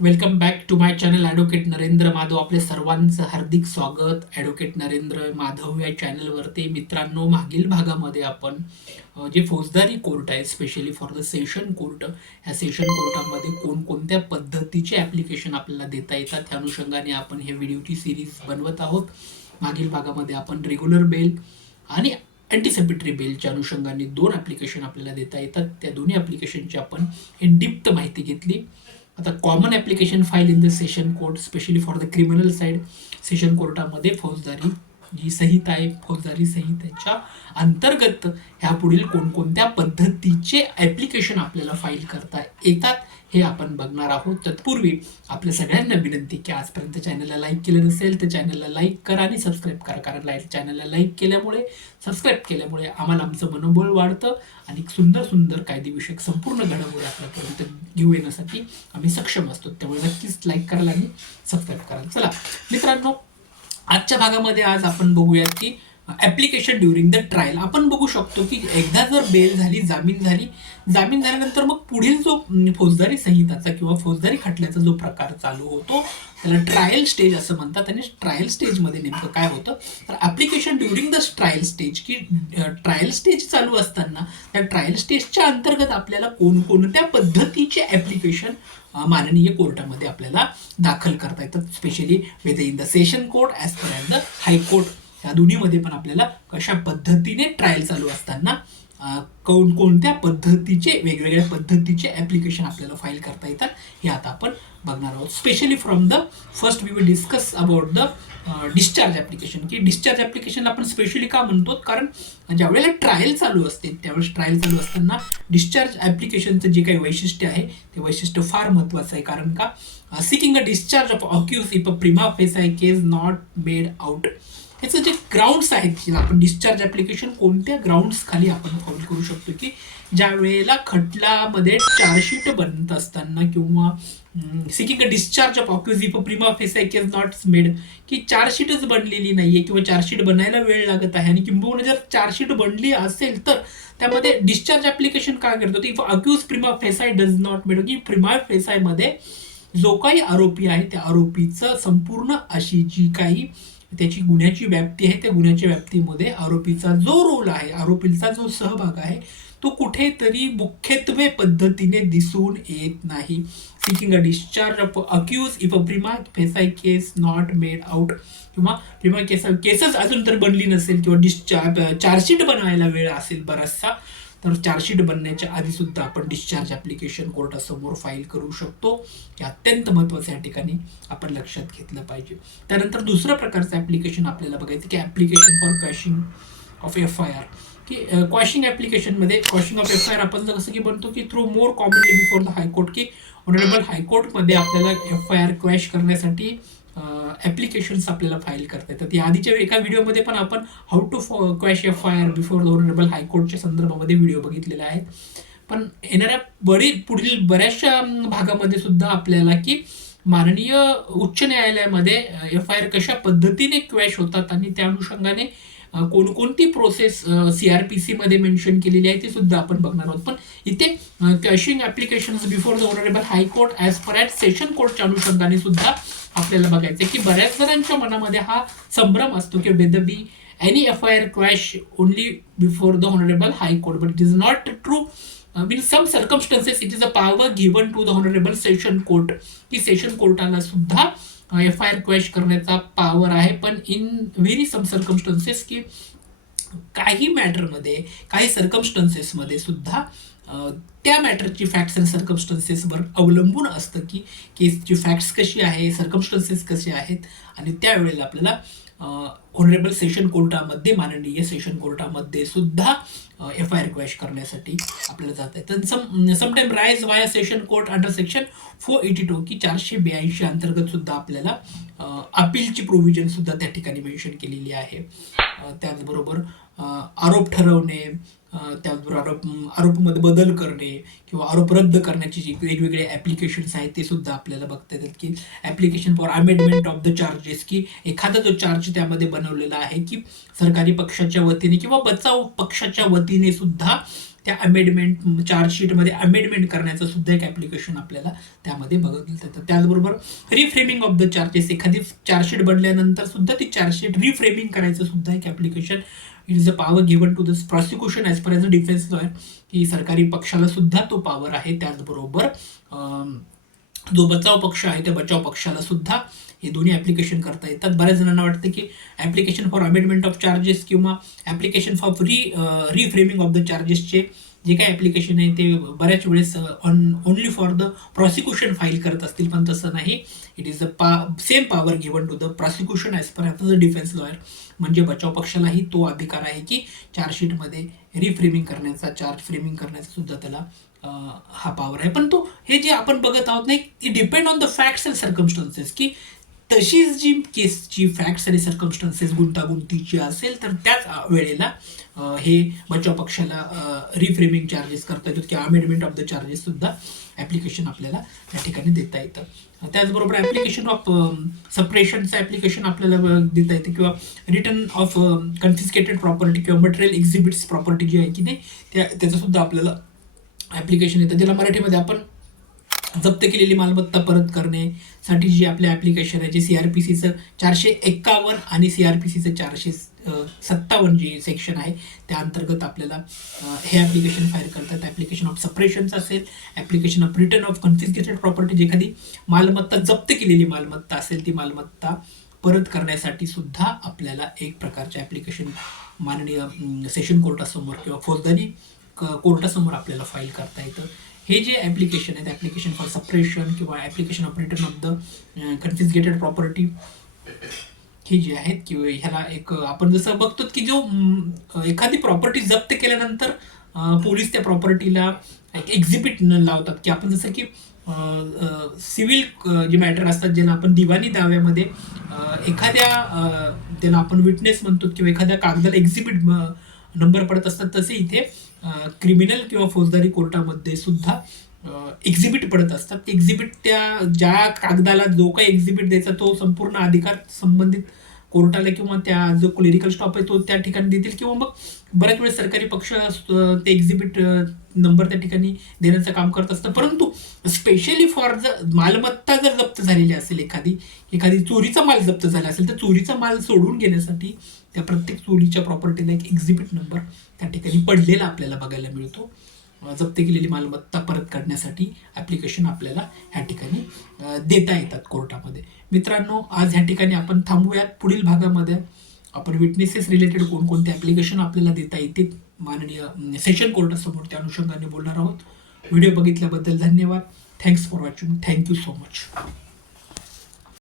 Welcome back to my channel advocate Narendra Madhav. आपले सर्वांचं हार्दिक स्वागत ॲडव्होकेट नरेंद्र माधव या चॅनलवरती. मित्रांनो, मागील भागामध्ये आपण जे फौजदारी कोर्ट आहे, specially for the session court, ह्या सेशन कोर्टामध्ये कोणकोणत्या पद्धतीचे ॲप्लिकेशन आपल्याला देता येतात त्या अनुषंगाने आपण हे व्हिडिओची सिरीज बनवत आहोत. मागील भागामध्ये आपण रेग्युलर बेल आणि अँटिसिपेटरी बेलच्या अनुषंगाने 2 ॲप्लिकेशन आपल्याला देता येतात. त्या दोन्ही ॲप्लिकेशनची आपण इन डिप्थ माहिती घेतली. आता common application file in the session court, specially for the criminal side, session कोर्टामध्ये फौजदारी जी संहिता आहे, फौजदारी संहितेच्या अंतर्गत ह्या पुढील कोणकोणत्या पद्धतीचे ॲप्लिकेशन आपल्याला फाईल करता येतात हे आपण बघणार आहोत. तत्पूर्वी आपल्या सगळ्यांना विनंती की आजपर्यंत चॅनलला लाईक केलं नसेल तर चॅनलला लाईक करा आणि सबस्क्राईब करा, कारण चॅनलला लाईक केल्यामुळे, सबस्क्राईब केल्यामुळे आम्हाला आमचं मनोबळ वाढतं आणि सुंदर सुंदर कायदेविषयक संपूर्ण घडामोडी आपल्यापर्यंत घेऊन येण्यासाठी आम्ही सक्षम असतो. त्यामुळे नक्कीच लाईक कराल आणि सबस्क्राईब कराल. चला मित्रांनो, आजच्या भागामध्ये आज आपण बघूयात की ॲप्लिकेशन ड्युरिंग द ट्रायल. आपण बघू शकतो की एकदा जर बेल झाली, जामीन झाल्यानंतर मग पुढील जो फौजदारी संहिताचा किंवा फौजदारी खटल्याचा जो प्रकार चालू होतो त्याला ट्रायल स्टेज असं म्हणतात. आणि ट्रायल स्टेजमध्ये नेमकं काय होतं तर application during the trial stage, की ट्रायल स्टेज चालू असताना त्या ट्रायल स्टेजच्या अंतर्गत आपल्याला कोणकोणत्या पद्धतीचे ॲप्लिकेशन माननीय कोर्टामध्ये आपल्याला दाखल करता येतात, specially whether in the session court as per as the high court. या दोन्हीमध्ये पण आपल्याला कशा पद्धतीने ट्रायल चालू असताना कोणकोणत्या पद्धतीचे, वेगवेगळ्या पद्धतीचे ॲप्लिकेशन आपल्याला फाईल करता येतात हे आता आपण बघणार आहोत. Specially from the first we will discuss about the discharge application. की डिस्चार्ज ॲप्लिकेशन आपण स्पेशली का म्हणतो, कारण ज्यावेळेला ट्रायल चालू असते त्यावेळेस ट्रायल चालू असताना डिस्चार्ज ॲप्लिकेशनचं जे काही वैशिष्ट्य आहे ते वैशिष्ट्य फार महत्त्वाचं आहे. कारण का, seeking a discharge of accused if a prima facie case not made out, ह्याचं जे ग्राउंड्स आहेत, आपण डिस्चार्ज ॲप्लिकेशन कोणत्या ग्राउंड्स खाली आपण फाईल करू शकतो, की ज्या वेळेला खटल्यामध्ये चार्जशीट बनत असताना किंवा seeking a discharge of accused if a prima facie case not made, की चार्जशीटच बनलेली नाहीये किंवा चार्जशीट बनायला वेळ लागत आहे आणि किंबहुना जर चार्जशीट बनली असेल तर त्यामध्ये डिस्चार्ज ॲप्लिकेशन काय करतो, if accused prima facie does not made, की प्रिमा फेसाईमध्ये जो काही आरोपी आहे त्या आरोपीचं संपूर्ण अशी जी काही त्याची गुन्ह्याची व्याप्ती आहे त्या गुन्ह्याच्या व्याप्तीमध्ये आरोपीचा जो रोल आहे, आरोपीचा जो सहभाग आहे तो कुठेतरी मुख्यत्वे पद्धतीने दिसून येत नाही. Seeking a discharge of accused if a prima facie case not made out, किंवा प्रिमा केसच अजून तर बनली नसेल किंवा चार्जशीट बनवायला वेळ असेल बराचसा, तर चार्जशीट बनण्याच्या आधी सुद्धा आपण डिस्चार्ज ॲप्लिकेशन कोर्टासमोर फाईल करू शकतो. हे अत्यंत महत्त्वाचं या ठिकाणी आपण लक्षात घेतलं पाहिजे. त्यानंतर दुसरं प्रकारचं ॲप्लिकेशन आपल्याला बघायचं की ॲप्लिकेशन फॉर क्वॅशिंग ऑफ FIR. की क्वॅशिंग ॲप्लिकेशनमध्ये क्वॅशिंग ऑफ FIR आपण कसं की बनतो की through more commonly before the high court, की ऑनरेबल हायकोर्टमध्ये आपल्याला FIR क्वॅश करण्यासाठी ॲप्लिकेशन्स आपल्याला फाईल करता येतात. या आधीच्या एका व्हिडिओमध्ये पण आपण how to quash FIR before the honourable हायकोर्टच्या संदर्भामध्ये व्हिडिओ बघितलेले आहेत. पण येणाऱ्या पुढील बऱ्याचशा भागामध्ये सुद्धा आपल्याला की माननीय उच्च न्यायालयामध्ये FIR कशा पद्धतीने क्वॅश होतात आणि त्या अनुषंगाने कोणकोणती प्रोसेस CRPC मध्ये मेन्शन केलेली आहे ते सुद्धा आपण बघणार आहोत. पण इथे quashing applications before the honourable high court as per as session कोर्टच्या अनुषंगाने सुद्धा आपल्याला बघायचं की बऱ्याच जणांच्या मनामध्ये हा संभ्रम असतो की whether be any FIR crash only before the honourable high court, but it is not true. In some circumstances it is a power given to the honorable session court, की सेशन कोर्टाला सुद्धा FIR क्वॅश करण्याचा पॉवर आहे. पण in very some circumstances, की काही मॅटरमध्ये, काही सर्कमस्टन्सेसमध्ये सुद्धा त्या मॅटरची फॅक्ट्स अँड सर्कमस्टन्सेसवर अवलंबून असतं की केसची फॅक्ट्स कशी आहे, सर्कमस्टन्सेस कसे आहेत, आणि त्यावेळेला आपल्याला ऑनरेबल सेशन कोर्टामध्ये, माननीय सेशन कोर्टामध्ये सुद्धा FIR क्वॅश करण्यासाठी आपल्याला जात आहे. तर समटाईम राईज वाया सेशन कोर्ट अंडर सेक्शन 482, की 482 अंतर्गत सुद्धा आपल्याला अपीलची प्रोव्हिजन सुद्धा त्या ठिकाणी मेन्शन केलेली आहे. त्याचबरोबर आरोप ठरवणे, त्याचबरोबर आरोपामध्ये बदल करणे किंवा आरोप रद्द करण्याची जी वेगवेगळे ॲप्लिकेशन्स आहेत ते सुद्धा आपल्याला बघता येतात. की application for amendment of the charges, की एखादा जो चार्ज त्यामध्ये बनवलेला आहे की सरकारी पक्षाच्या वतीने किंवा बचाव पक्षाच्या वतीने सुद्धा त्या अमेंडमेंट चार्जशीटमध्ये अमेंडमेंट करण्याचं सुद्धा एक ॲप्लिकेशन आपल्याला त्यामध्ये बघितलं जातं. त्याचबरोबर रिफ्रेमिंग ऑफ द चार्जेस, एखादी चार्जशीट बनल्यानंतर सुद्धा ती चार्जशीट रिफ्रेमिंग करायचं सुद्धा एक application. It is a power given to the prosecution as per as a defence lawyer, की सरकारी पक्षाला सुद्धा तो पॉवर आहे. त्याचबरोबर जो बचाव पक्ष आहे त्या बचाव पक्षाला सुद्धा हे दोन्ही ॲप्लिकेशन करता येतात. बऱ्याच जणांना वाटतं की application for amendment of charges किंवा application for reframing of the चार्जेसचे जे काही ॲप्लिकेशन आहे ते बऱ्याच वेळेस only for the prosecution file करत असतील, पण तसं नाही. It is same power given to the prosecution as per as the defence lawyer. म्हणजे बचाव पक्षालाही तो अधिकार आहे की चार्जशीटमध्ये रिफ्रेमिंग करण्याचा, चार्ज फ्रेमिंग करण्याचा सुद्धा त्याला हा पॉवर आहे. पण तो हे जे आपण बघत आहोत नाही, it depend on the facts and circumstances, की तशीच जी केसची फॅक्ट्स आणि सर्कमस्टन्सेस गुंतागुंतीची असेल तर त्याच वेळेला हे बचाव पक्षाला रिफ्रेमिंग चार्जेस करता येतात किंवा अमेंडमेंट ऑफ द चार्जेस सुद्धा ॲप्लिकेशन आपल्याला त्या ठिकाणी देता येतं. त्याचबरोबर ॲप्लिकेशन ऑफ सपरेशनचं ॲप्लिकेशन आपल्याला देता येते किंवा रिटर्न ऑफ कन्फिस्केटेड प्रॉपर्टी किंवा मटेरियल एक्झिबिट्स प्रॉपर्टी जी आहे की नाही त्याचं सुद्धा आपल्याला ॲप्लिकेशन येतं. ज्याला मराठीमध्ये आपण जप्त केलेली मालमत्ता परत करण्यासाठी जी आपल्या ॲप्लिकेशन आहे, जे CRPCचं 451 आणि CRPCचं 457 जे सेक्शन आहे त्या अंतर्गत आपल्याला हे ॲप्लिकेशन फाईल करतात. ॲप्लिकेशन ऑफ सपरेशनचं असेल, application of return of confiscated property, जी एखादी मालमत्ता जप्त केलेली मालमत्ता असेल ती मालमत्ता परत करण्यासाठी सुद्धा आपल्याला एक प्रकारचे ॲप्लिकेशन माननीय सेशन कोर्टासमोर किंवा फौजदारी कोर्टासमोर आपल्याला फाईल करता येतं. हे जे ॲप्लिकेशन आहेत, ॲप्लिकेशन फॉर सपरेशन किंवा application of return of the confiscated property, हे जे आहेत किंवा ह्याला एक आपण जसं बघतो की जो एखादी प्रॉपर्टी जप्त केल्यानंतर पोलीस त्या प्रॉपर्टीला एक एक्झिबिट लावतात, की आपण जसं की सिव्हिल जे मॅटर असतात ज्यांना आपण दिवाणी दाव्यामध्ये एखाद्या त्याला आपण विटनेस म्हणतो किंवा एखाद्या कागदाला एक्झिबिट नंबर पडत असतात, तसे इथे क्रिमिनल किंवा फौजदारी कोर्टामध्ये सुद्धा एक्झिबिट पडत असतात. एक्झिबिट त्या ज्या कागदाला जो काही एक्झिबिट द्यायचा तो संपूर्ण अधिकार संबंधित कोर्टाला किंवा त्या जो क्लिरिकल स्टॉप आहे तो त्या ठिकाणी देतील, किंवा मग बऱ्याच वेळेस सरकारी पक्ष ते एक्झिबिट नंबर त्या ठिकाणी देण्याचं काम करत असतं. परंतु स्पेशली फॉर मालमत्ता जर जप्त झालेली असेल, एखादी चोरीचा माल जप्त झाला असेल तर चोरीचा माल सोडून घेण्यासाठी त्या प्रत्येक चोरीच्या प्रॉपर्टीला एक एक्झिबिट नंबर त्या ठिकाणी पडलेला आपल्याला बघायला मिळतो. जप्त केलेली मालमत्ता परत काढण्यासाठी ॲप्लिकेशन आपल्याला ह्या ठिकाणी देता येतात कोर्टामध्ये. मित्रांनो, आज ह्या ठिकाणी आपण थांबूयात. पुढील भागामध्ये आपण विटनेसेस रिलेटेड कोणकोणते ॲप्लिकेशन आपल्याला देता येतील माननीय सेशन कोर्टासमोर त्या अनुषंगाने बोलणार आहोत. व्हिडिओ बघितल्याबद्दल धन्यवाद. Thanks for watching. Thank you so much.